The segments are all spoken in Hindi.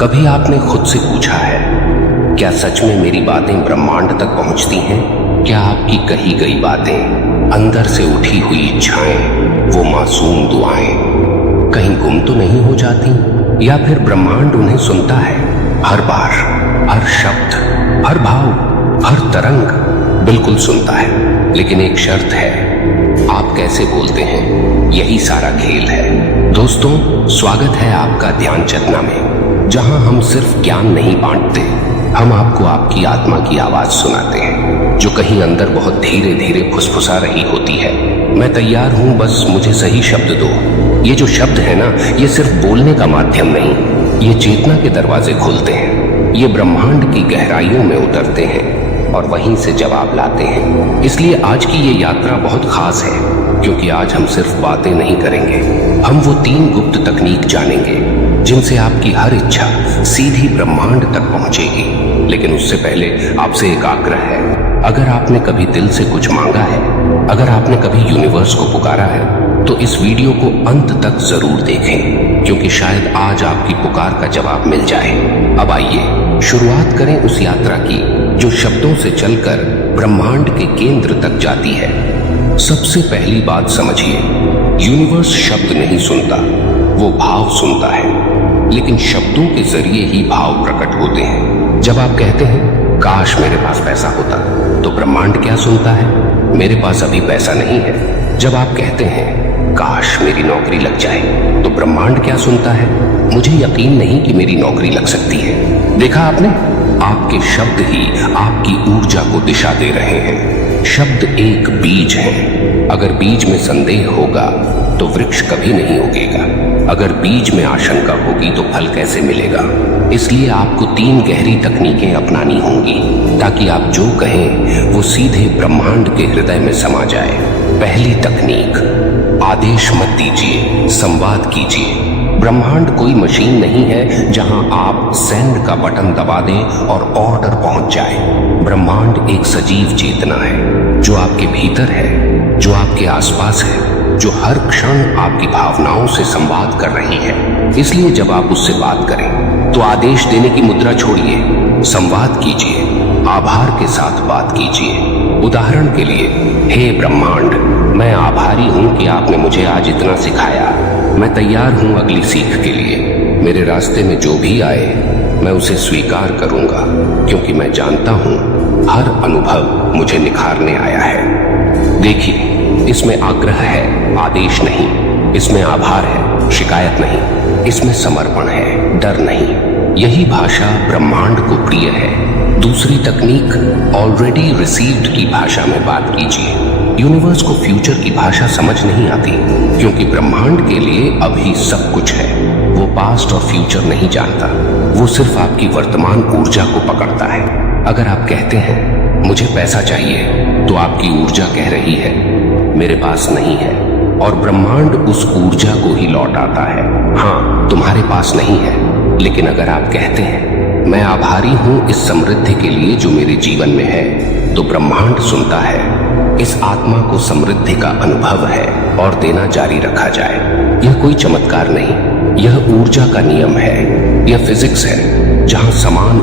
कभी आपने खुद से पूछा है, क्या सच में मेरी बातें ब्रह्मांड तक पहुंचती हैं? क्या आपकी कही गई बातें, अंदर से उठी हुई इच्छाएं, वो मासूम दुआएं कहीं गुम तो नहीं हो जाती? या फिर ब्रह्मांड उन्हें सुनता है, हर बार, हर शब्द, हर भाव, हर तरंग बिल्कुल सुनता है। लेकिन एक शर्त है, आप कैसे बोलते हैं, यही सारा खेल है। दोस्तों, स्वागत है आपका ध्यान चेतना में, जहां हम सिर्फ ज्ञान नहीं बांटते, हम आपको आपकी आत्मा की आवाज सुनाते हैं, जो कहीं अंदर बहुत धीरे धीरे फुसफुसा रही होती है। मैं तैयार हूं, बस मुझे सही शब्द दो। ये जो शब्द है ना, ये सिर्फ बोलने का माध्यम नहीं, ये चेतना के दरवाजे खोलते हैं, ये ब्रह्मांड की गहराइयों में उतरते हैं और वहीं से जवाब लाते हैं। इसलिए आज की ये यात्रा बहुत खास है, क्योंकि आज हम सिर्फ बातें नहीं करेंगे, हम वो 3 गुप्त तकनीक जानेंगे जिनसे आपकी हर इच्छा सीधी ब्रह्मांड तक पहुंचेगी। लेकिन उससे पहले आपसे एक आग्रह है, अगर आपने कभी दिल से कुछ मांगा है, अगर आपने कभी यूनिवर्स को पुकारा है, तो इस वीडियो को अंत तक जरूर देखें, क्योंकि शायद आज आपकी पुकार का जवाब मिल जाए। अब आइए शुरुआत करें उस यात्रा की जो शब्दों से चलकर ब्रह्मांड के केंद्र तक जाती है। सबसे पहली बात समझिए, यूनिवर्स शब्द नहीं सुनता, वो भाव सुनता है। लेकिन शब्दों के जरिए ही भाव प्रकट होते हैं। जब आप कहते हैं, काश मेरे पास पैसा होता, तो ब्रह्मांड क्या सुनता है? मेरे पास अभी पैसा नहीं है। जब आप कहते हैं, काश मेरी नौकरी लग जाए, तो ब्रह्मांड क्या सुनता है? मुझे यकीन नहीं कि मेरी नौकरी लग सकती है। देखा आपने, आपके शब्द ही आपकी ऊर्जा को दिशा दे रहे हैं। शब्द एक बीज है। अगर बीज में संदेह होगा तो वृक्ष कभी नहीं उगेगा। अगर बीज में आशंका होगी तो फल कैसे मिलेगा? इसलिए आपको 3 गहरी तकनीकें अपनानी होंगी, ताकि आप जो कहें वो सीधे ब्रह्मांड के हृदय में समा जाए। पहली तकनीक, आदेश मत दीजिए, संवाद कीजिए। ब्रह्मांड कोई मशीन नहीं है जहां आप सेंड का बटन दबा दें और ऑर्डर पहुंच जाए। ब्रह्मांड एक सजीव चेतना है, जो आपके भीतर है, जो आपके आसपास है, जो हर क्षण आपकी भावनाओं से संवाद कर रही है। इसलिए जब आप उससे बात करें तो आदेश देने की मुद्रा छोड़िए, संवाद कीजिए, आभार के साथ बात कीजिए। उदाहरण के लिए, हे ब्रह्मांड, मैं आभारी हूं कि आपने मुझे आज इतना सिखाया। मैं तैयार हूं अगली सीख के लिए। मेरे रास्ते में जो भी आए, मैं उसे स्वीकार करूंगा, क्योंकि मैं जानता हूं हर अनुभव मुझे निखारने आया है। देखिए, इसमें आग्रह है, आदेश नहीं। इसमें आभार है, शिकायत नहीं। इसमें समर्पण है, डर नहीं। यही भाषा ब्रह्मांड को प्रिय है। दूसरी तकनीक, ऑलरेडी रिसीव्ड की भाषा में बात कीजिए। यूनिवर्स को फ्यूचर की भाषा समझ नहीं आती, क्योंकि ब्रह्मांड के लिए अभी सब कुछ है। वो पास्ट और फ्यूचर नहीं जानता, वो सिर्फ आपकी वर्तमान ऊर्जा को पकड़ता है। अगर आप कहते हैं, मुझे पैसा चाहिए, तो आपकी ऊर्जा कह रही है, मेरे पास नहीं है, और ब्रह्मांड उस ऊर्जा को ही लौट आता है, हाँ तुम्हारे पास नहीं है। लेकिन अगर आप कहते हैं, मैं आभारी हूं इस समृद्धि के लिए जो मेरे जीवन में है, तो ब्रह्मांड सुनता है, इस आत्मा को समृद्धि का अनुभव है और देना जारी रखा जाए। यह कोई चमत्कार नहीं, यह ऊर्जा का नियम है, यह फिजिक्स है, जहां समान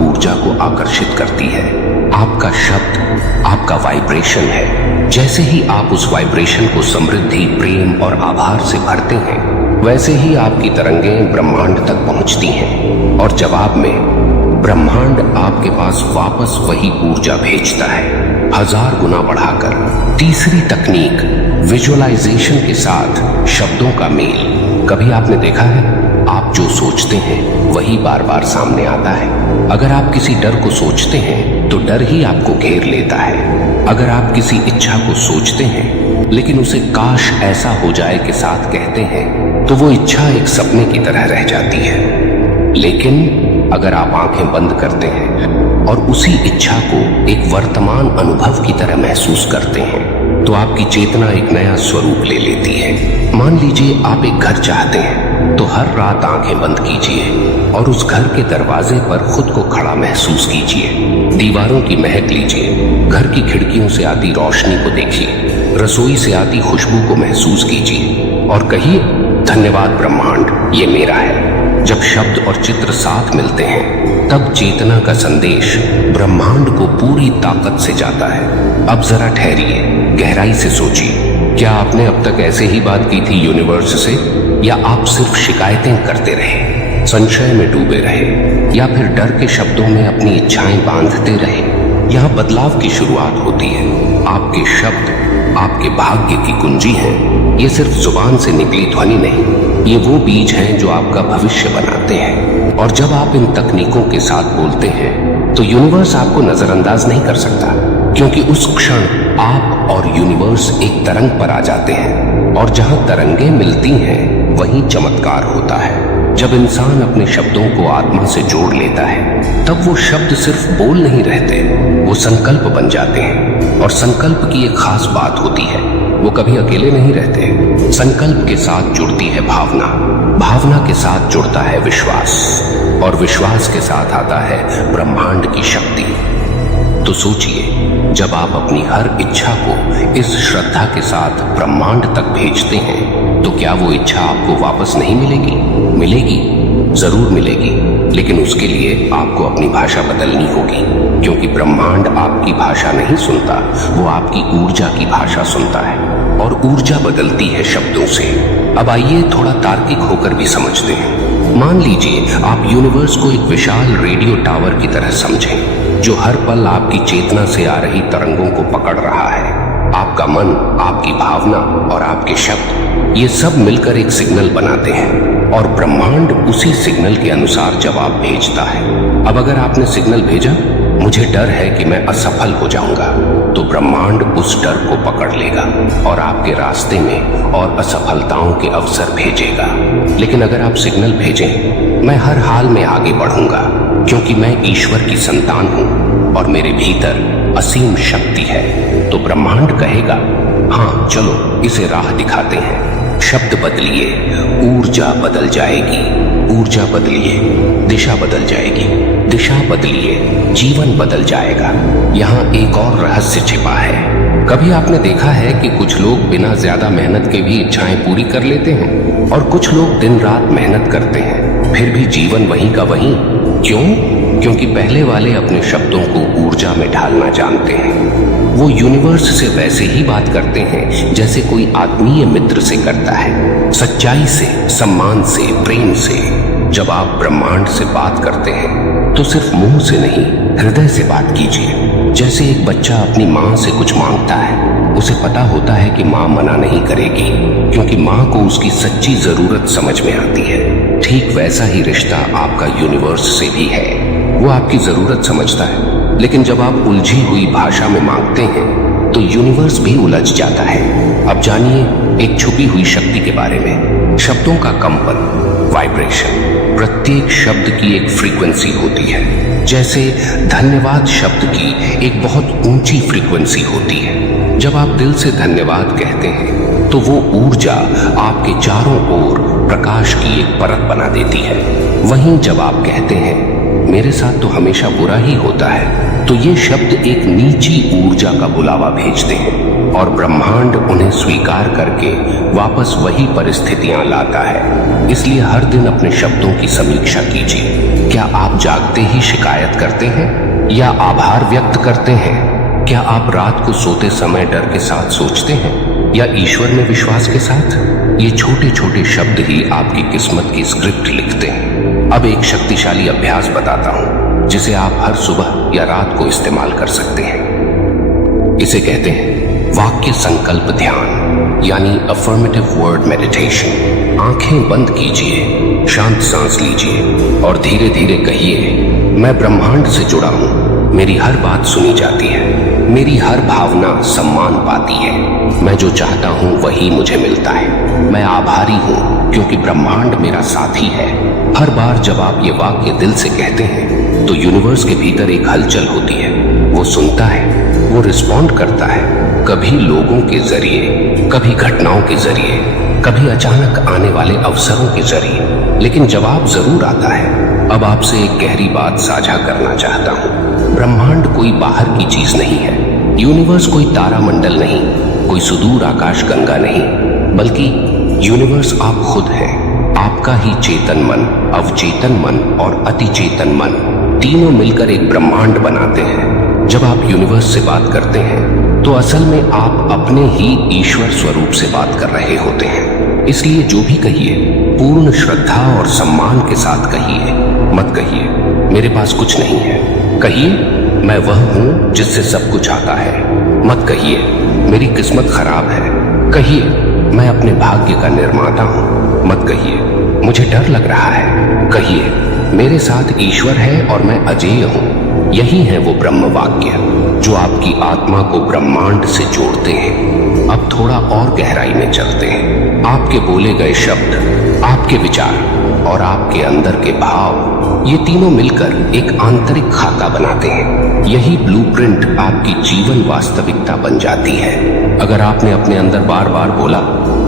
ऊर्जा को आकर्षित करती है। आपका शब्द आपका वाइब्रेशन है। जैसे ही आप उस वाइब्रेशन को समृद्धि, प्रेम और आभार से भरते हैं, वैसे ही आपकी तरंगें ब्रह्मांड तक पहुंचती हैं, और जवाब में ब्रह्मांड आपके पास वापस वही ऊर्जा भेजता है, 1000 गुना बढ़ाकर। तीसरी तकनीक, विजुअलाइजेशन के साथ शब्दों का मेल। कभी आपने देखा है, आप जो सोचते हैं वही बार बार सामने आता है। अगर आप किसी डर को सोचते हैं तो डर ही आपको घेर लेता है। अगर आप किसी इच्छा को सोचते हैं लेकिन उसे काश ऐसा हो जाए के साथ कहते हैं, तो वो इच्छा एक सपने की तरह रह जाती है। लेकिन अगर आप आंखें बंद करते हैं और उसी इच्छा को एक वर्तमान अनुभव की तरह महसूस करते हैं, तो आपकी चेतना एक नया स्वरूप ले लेती है। मान लीजिए आप एक घर चाहते हैं, तो हर रात आंखें बंद कीजिए और उस घर के दरवाजे पर खुद को खड़ा महसूस कीजिए। दीवारों की महक लीजिए, घर की खिड़कियों से आती रोशनी को देखिए, रसोई से आती खुशबू को महसूस कीजिए और कहिए, धन्यवाद ब्रह्मांड, ये मेरा है। जब शब्द और चित्र साथ मिलते हैं तब चेतना का संदेश ब्रह्मांड को पूरी ताकत से जाता है। अब जरा ठहरिए, गहराई से सोचिए, क्या आपने अब तक ऐसे ही बात की थी यूनिवर्स से, या आप सिर्फ शिकायतें करते रहे, संशय में डूबे रहे, या फिर डर के शब्दों में अपनी इच्छाएं बांधते रहे? यहाँ बदलाव की शुरुआत होती है। आपके शब्द आपके भाग्य की कुंजी हैं। ये सिर्फ जुबान से निकली ध्वनि नहीं, ये वो बीज हैं जो आपका भविष्य बनाते हैं। और जब आप इन तकनीकों के साथ बोलते हैं तो यूनिवर्स आपको नजरअंदाज नहीं कर सकता, क्योंकि उस क्षण आप और यूनिवर्स एक तरंग पर आ जाते हैं। और जहां तरंगें मिलती हैं वहीं चमत्कार होता है। जब इंसान अपने शब्दों को आत्मा से जोड़ लेता है तब वो शब्द सिर्फ बोल नहीं रहते, वो संकल्प बन जाते हैं। और संकल्प की एक खास बात होती है, वो कभी अकेले नहीं रहते। संकल्प के साथ जुड़ती है भावना, भावना के साथ जुड़ता है विश्वास, और विश्वास के साथ आता है ब्रह्मांड की शक्ति। तो सोचिए, जब आप अपनी हर इच्छा को इस श्रद्धा के साथ ब्रह्मांड तक भेजते हैं तो क्या वो इच्छा आपको वापस नहीं मिलेगी? मिलेगी, जरूर मिलेगी, लेकिन उसके लिए आपको अपनी भाषा बदलनी होगी, क्योंकि ब्रह्मांड आपकी भाषा नहीं सुनता, वो आपकी ऊर्जा की भाषा सुनता है, और ऊर्जा बदलती है शब्दों से। अब आइए थोड़ा तार्किक होकर भी समझते हैं। मान लीजिए आप यूनिवर्स को एक विशाल रेडियो टावर की तरह समझें, जो हर पल आपकी चेतना से आ रही तरंगों को पकड़ रहा है। आपका मन, आपकी भावना और आपके शब्द, ये सब मिलकर एक सिग्नल बनाते हैं, और ब्रह्मांड उसी सिग्नल के अनुसार जवाब भेजता है। अब अगर आपने सिग्नल भेजा, मुझे डर है कि मैं असफल हो जाऊंगा, तो ब्रह्मांड उस डर को पकड़ लेगा और आपके रास्ते में और असफलताओं के अवसर भेजेगा। लेकिन अगर आप सिग्नल भेजें, मैं हर हाल में आगे बढ़ूंगा, क्योंकि मैं ईश्वर की संतान हूं और मेरे भीतर असीम शक्ति है, तो ब्रह्मांड कहेगा, हाँ चलो इसे राह दिखाते हैं। शब्द बदलिए, ऊर्जा बदल जाएगी, ऊर्जा बदलिए, दिशा बदल जाएगी, दिशा बदलिए, जीवन बदल जाएगा। यहाँ एक और रहस्य छिपा है। कभी आपने देखा है कि कुछ लोग बिना ज्यादा मेहनत के भी इच्छाएं पूरी कर लेते हैं, और कुछ लोग दिन रात मेहनत करते हैं, फिर भी जीवन वहीं का वहीं। क्यों? क्योंकि पहले वाले अपने शब्दों को ऊर्जा में ढालना जानते हैं। वो यूनिवर्स से वैसे ही बात करते हैं जैसे कोई आत्मीय मित्र से करता है, सच्चाई से, सम्मान से, प्रेम से। जब आप ब्रह्मांड से बात करते हैं तो सिर्फ मुंह से नहीं, हृदय से बात कीजिए। जैसे एक बच्चा अपनी माँ से कुछ मांगता है, उसे पता होता है कि माँ मना नहीं करेगी, क्योंकि माँ को उसकी सच्ची जरूरत समझ में आती है। ठीक वैसा ही रिश्ता आपका यूनिवर्स से भी है। वो आपकी जरूरत समझता है, लेकिन जब आप उलझी हुई भाषा में मांगते हैं तो यूनिवर्स भी उलझ जाता है। अब जानिए एक छुपी हुई शक्ति के बारे में। शब्दों का कंपन, वाइब्रेशन, प्रत्येक शब्द की एक फ्रीक्वेंसी होती है। जैसे धन्यवाद शब्द की एक बहुत ऊंची फ्रीक्वेंसी होती है। जब आप दिल से धन्यवाद कहते हैं तो वो ऊर्जा आपके चारों ओर प्रकाश की एक परत बना देती है। वहीं जब आप कहते हैं मेरे साथ तो हमेशा बुरा ही होता है, तो ये शब्द एक नीची ऊर्जा का बुलावा भेजते हैं, और ब्रह्मांड उन्हें स्वीकार करके वापस वही परिस्थितियां लाता है। इसलिए हर दिन अपने शब्दों की समीक्षा कीजिए। क्या आप जागते ही शिकायत करते हैं या आभार व्यक्त करते हैं? क्या आप रात को सोते समय डर के साथ सोचते हैं या ईश्वर में विश्वास के साथ? ये छोटे छोटे शब्द ही आपकी किस्मत की स्क्रिप्ट लिखते हैं। अब एक शक्तिशाली अभ्यास बताता हूं, जिसे आप हर सुबह या रात को इस्तेमाल कर सकते हैं। इसे कहते हैं वाक्य संकल्प ध्यान, यानी अफर्मेटिव वर्ड मेडिटेशन। आंखें बंद कीजिए, शांत सांस लीजिए और धीरे धीरे कहिए, मैं ब्रह्मांड से जुड़ा हूं, मेरी हर बात सुनी जाती है, मेरी हर भावना सम्मान पाती है, मैं जो चाहता हूं वही मुझे मिलता है, मैं आभारी हूं क्योंकि ब्रह्मांड मेरा साथी है। हर बार जब आप ये वाक्य दिल से कहते हैं तो यूनिवर्स के भीतर एक हलचल होती है। वो सुनता है, वो रिस्पॉन्ड करता है, कभी लोगों के जरिए, कभी घटनाओं के जरिए, कभी अचानक आने वाले अवसरों के जरिए, लेकिन जवाब जरूर आता है। अब आपसे एक गहरी बात साझा करना चाहता हूँ। ब्रह्मांड कोई बाहर की चीज नहीं है, यूनिवर्स कोई तारामंडल नहीं, कोई सुदूर आकाश गंगा नहीं, बल्कि यूनिवर्स आप खुद हैं। आपका ही चेतन मन, अवचेतन मन और अतिचेतन मन तीनों मिलकर एक ब्रह्मांड बनाते हैं। जब आप यूनिवर्स से बात करते हैं तो असल में आप अपने ही ईश्वर स्वरूप से बात कर रहे होते हैं। इसलिए जो भी कहिए पूर्ण श्रद्धा और सम्मान के साथ कहिए। मत कहिए मेरे पास कुछ नहीं है, कहिए मैं वह हूं जिससे सब कुछ आता है। मत कहिए मेरी किस्मत खराब है, कहिए मैं अपने भाग्य का निर्माता हूं। मत कहिए मुझे डर लग रहा है, कहिए मेरे साथ ईश्वर है और मैं अजेय हूं। यही है वो ब्रह्म वाक्य जो आपकी आत्मा को ब्रह्मांड से जोड़ते हैं। अब थोड़ा और गहराई में चलते हैं। आपके बोले गए शब्द, आपके विचार और आपके अंदर के भाव, ये तीनों मिलकर एक आंतरिक खाका बनाते हैं। यही ब्लूप्रिंट आपकी जीवन वास्तविकता बन जाती है। अगर आपने अपने अंदर बार बार बोला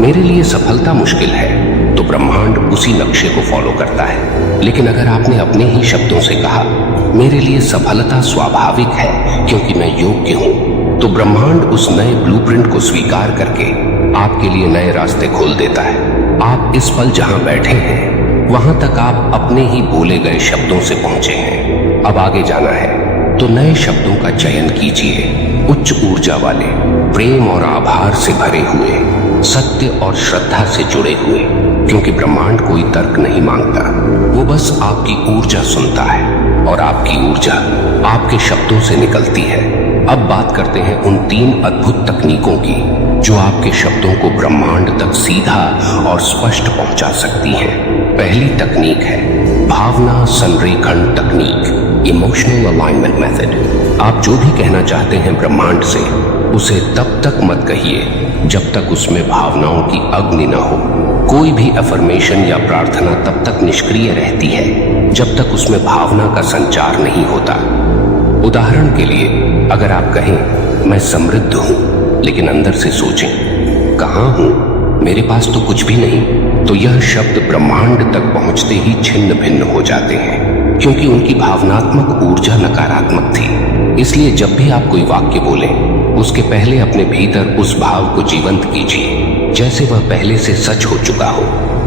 मेरे लिए सफलता मुश्किल है, तो ब्रह्मांड उसी नक्शे को फॉलो करता है। लेकिन अगर आपने अपने ही शब्दों से कहा मेरे लिए सफलता स्वाभाविक है क्योंकि मैं योग्य हूं, तो ब्रह्मांड उस नए ब्लूप्रिंट को स्वीकार करके आपके लिए नए रास्ते खोल देता है। आप इस पल जहां बैठे हैं वहां तक आप अपने ही बोले गए शब्दों से पहुंचे हैं। अब आगे जाना है तो नए शब्दों का चयन कीजिए, उच्च ऊर्जा वाले, प्रेम और आभार से भरे हुए, सत्य और श्रद्धा से जुड़े हुए, क्योंकि ब्रह्मांड कोई तर्क नहीं मांगता, वो बस आपकी ऊर्जा सुनता है और आपकी ऊर्जा आपके शब्दों से निकलती है। अब बात करते हैं उन 3 अद्भुत तकनीकों की जो आपके शब्दों को ब्रह्मांड तक सीधा और स्पष्ट पहुंचा सकती हैं। पहली तकनीक है भावना संरेखण तकनीक, इमोशनल अलाइनमेंट मेथड। आप जो भी कहना चाहते हैं ब्रह्मांड से, उसे तब तक मत कहिए जब तक उसमें भावनाओं की अग्नि न हो। कोई भी अफर्मेशन या प्रार्थना तब तक निष्क्रिय रहती है जब तक उसमें भावना का संचार नहीं होता। उदाहरण के लिए अगर आप कहें मैं समृद्ध हूं, लेकिन अंदर से सोचें कहां हूं, मेरे पास तो कुछ भी नहीं, तो यह शब्द ब्रह्मांड तक पहुंचते ही छिन्न भिन्न हो जाते हैं, क्योंकि उनकी भावनात्मक ऊर्जा नकारात्मक थी। इसलिए जब भी आप कोई वाक्य बोलें, उसके पहले अपने भीतर उस भाव को जीवंत कीजिए जैसे वह पहले से सच हो चुका हो।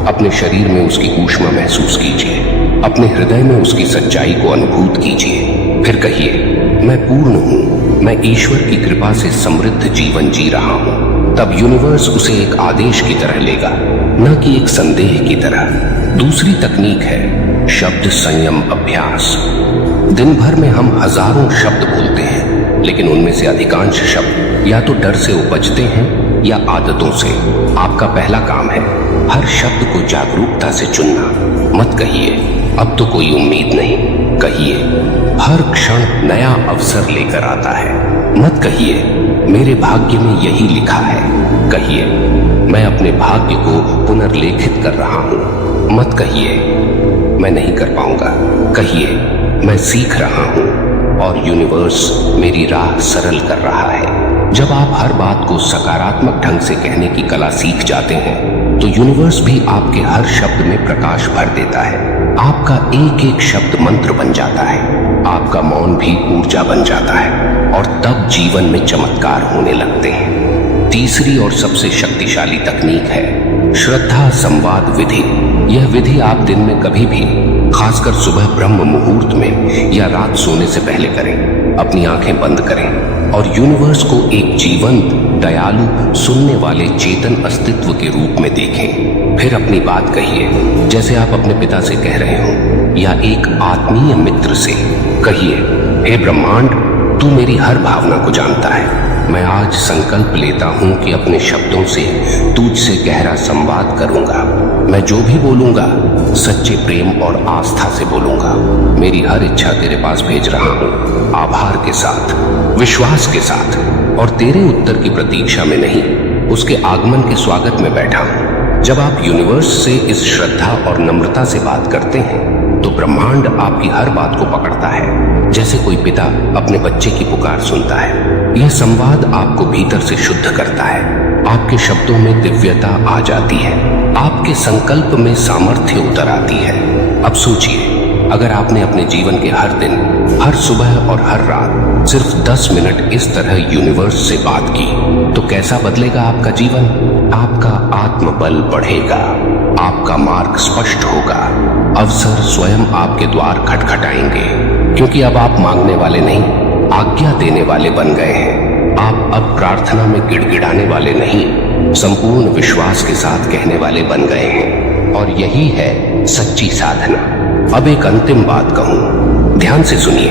अपने शरीर में उसकी ऊष्मा महसूस कीजिए, अपने हृदय में उसकी सच्चाई को अनुभूत कीजिए। फिर कहिए मैं पूर्ण हूं, मैं ईश्वर की कृपा से समृद्ध जीवन जी रहा हूं। तब यूनिवर्स उसे एक आदेश की तरह लेगा, न कि एक संदेह की तरह। दूसरी तकनीक है शब्द संयम अभ्यास। दिन भर में हम हजारों शब्द बोलते हैं, लेकिन उनमें से अधिकांश शब्द या तो डर से उपजते हैं या आदतों से। आपका पहला काम है हर शब्द को जागरूकता से चुनना। मत कहिए अब तो कोई उम्मीद नहीं, कहिए हर क्षण नया अवसर लेकर आता है। मत कहिए मेरे भाग्य में यही लिखा है, कहिए मैं अपने भाग्य को पुनर्लेखित कर रहा हूं। मत कहिए मैं नहीं कर पाऊंगा, कहिए मैं सीख रहा हूं और यूनिवर्स मेरी राह सरल कर रहा है। जब आप हर बात को सकारात्मक ढंग से कहने की कला सीख जाते हैं तो यूनिवर्स भी आपके हर शब्द में प्रकाश भर देता है। आपका एक एक शब्द मंत्र बन जाता है, आपका मौन भी ऊर्जा बन जाता है और तब जीवन में चमत्कार होने लगते हैं। तीसरी और सबसे शक्तिशाली तकनीक है श्रद्धा संवाद विधि। यह विधि आप दिन में कभी भी, खासकर सुबह ब्रह्म मुहूर्त में या रात सोने से पहले करें। अपनी आंखें बंद करें और यूनिवर्स को एक जीवंत, दयालु, सुनने वाले चेतन अस्तित्व के रूप में देखें। फिर अपनी बात कहिए जैसे आप अपने पिता से कह रहे हो या एक आत्मीय मित्र से। कहिए हे ब्रह्मांड, तू मेरी हर भावना को जानता है। मैं आज संकल्प लेता हूं कि अपने शब्दों से तुझसे गहरा संवाद करूंगा। मैं जो भी बोलूंगा सच्चे प्रेम और आस्था से बोलूंगा। मेरी हर इच्छा तेरे पास भेज रहा हूं, आभार के साथ, विश्वास के साथ, और तेरे उत्तर की प्रतीक्षा में नहीं, उसके आगमन के स्वागत में बैठा हूं। जब आप यूनिवर्स से इस श्रद्धा और नम्रता से बात करते हैं तो ब्रह्मांड आपकी हर बात को पकड़ता है, जैसे कोई पिता अपने बच्चे की पुकार सुनता है। यह संवाद आपको भीतर से शुद्ध करता है, आपके शब्दों में दिव्यता आ जाती है, आपके संकल्प में सामर्थ्य उतर आती है। अब सोचिए, अगर आपने अपने जीवन के हर दिन, हर सुबह और हर रात सिर्फ 10 मिनट इस तरह यूनिवर्स से बात की, तो कैसा बदलेगा आपका जीवन? आपका आत्मबल बढ़ेगा, आपका मार्ग स्पष्ट होगा, अवसर स्वयं आपके द्वार खटखटाएंगे, क्योंकि अब आप मांगने वाले नहीं, आज्ञा देने वाले बन गए हैं। आप अब प्रार्थना में गिड़गिड़ाने वाले नहीं, संपूर्ण विश्वास के साथ कहने वाले बन गए हैं। और यही है सच्ची साधना। अब एक अंतिम बात कहूं, ध्यान से सुनिए।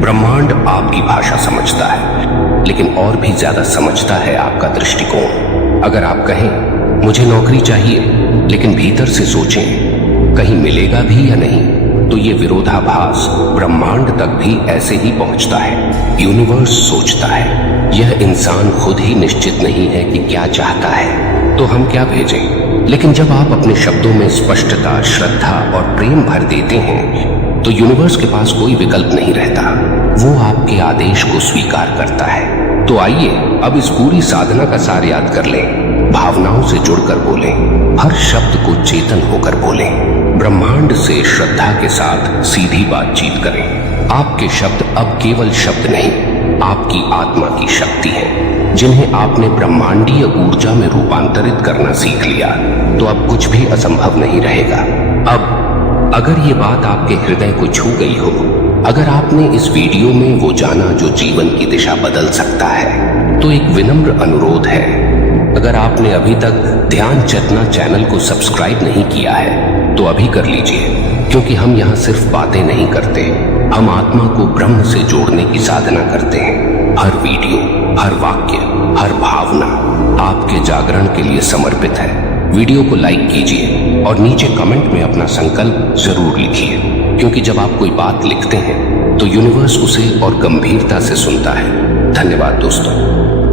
ब्रह्मांड आपकी भाषा समझता है, लेकिन और भी ज्यादा समझता है आपका दृष्टिकोण। अगर आप कहें मुझे नौकरी चाहिए, लेकिन भीतर से सोचें कहीं मिलेगा भी या नहीं, तो ये विरोधाभास ब्रह्मांड तक भी ऐसे ही पहुंचता है। यूनिवर्स सोचता है, यह इंसान खुद ही निश्चित नहीं है कि क्या चाहता है, तो हम क्या भेजें? लेकिन जब आप अपने शब्दों में स्पष्टता, श्रद्धा और प्रेम भर देते हैं, तो यूनिवर्स के पास कोई विकल्प नहीं रहता, वो आपके आदेश को स्वीकार करता है। तो आइए अब इस पूरी साधना का सार याद कर लें, भावनाओं से जुड़कर बोलें, हर शब्द को चेतन होकर बोलें, ब्रह्मांड से श्रद्धा के साथ सीधी बातचीत करें। आपके शब्द अब केवल शब्द नहीं, आपकी आत्मा की शक्ति है, जिन्हें आपने ब्रह्मांडीय ऊर्जा में रूपांतरित करना सीख लिया, तो अब कुछ भी असंभव नहीं रहेगा। अब अगर ये बात आपके हृदय को छू गई हो, अगर आपने इस वीडियो में वो जाना जो जीवन की दिशा बदल सकता है, तो एक विनम्र अनुरोध है, अगर आपने अभी तक ध्यान चेतना चैनल को सब्सक्राइब नहीं किया है, तो अभी कर लीजिए, क्योंकि हम यहाँ सिर्फ बातें नहीं करते, हम आत्मा को ब्रह्म से जोड़ने की साधना करते हैं। हर वीडियो, हर वाक्य, हर भावना आपके जागरण के लिए समर्पित है। वीडियो को लाइक कीजिए और नीचे कमेंट में अपना संकल्प जरूर लिखिए, क्योंकि जब आप कोई बात लिखते हैं तो यूनिवर्स उसे और गंभीरता से सुनता है। धन्यवाद दोस्तों।